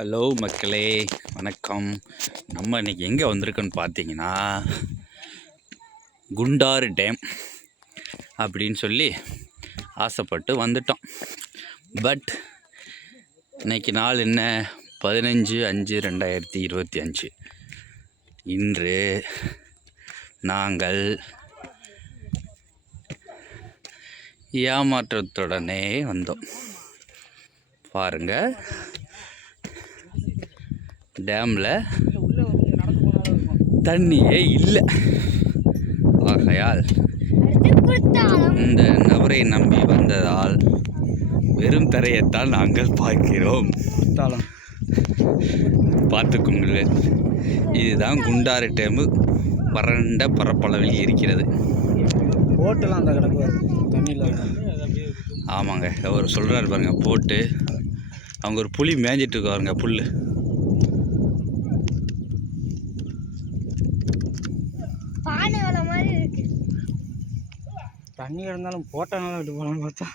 Hello மக்களே, வணக்கம். நம்ம இன்றைக்கி எங்கே வந்திருக்கோன்னு பார்த்தீங்கன்னா, குண்டாறு டேம் அப்படின்னு சொல்லி ஆசைப்பட்டு வந்துட்டோம். பட் இன்றைக்கி நாள் என்ன, 15/5/2025. இன்று நாங்கள் ஏமாற்றத்துடனே வந்தோம். பாருங்கள், டேமில் தண்ணியே இல்லை. ஆகையால் இந்த நபரை நம்பி வந்ததால் வெறும் தரையைத்தான் நாங்கள் பார்க்கிறோம். பார்த்துக்கொள்ளுங்கள், இதுதான் குண்டாறு டேமு வறண்ட பரப்பளவில் இருக்கிறது. போட்டெல்லாம் அந்த கிடக்கு தண்ணியில். ஆமாங்க, அவர் சொல்கிறாரு பாருங்க, போட்டு அவங்க ஒரு புலி மேய்ஞ்சிட்டு இருக்காருங்க புல். தண்ணி கிடந்தாலும் போட்டனால விட்டு போகலான்னு பார்த்தா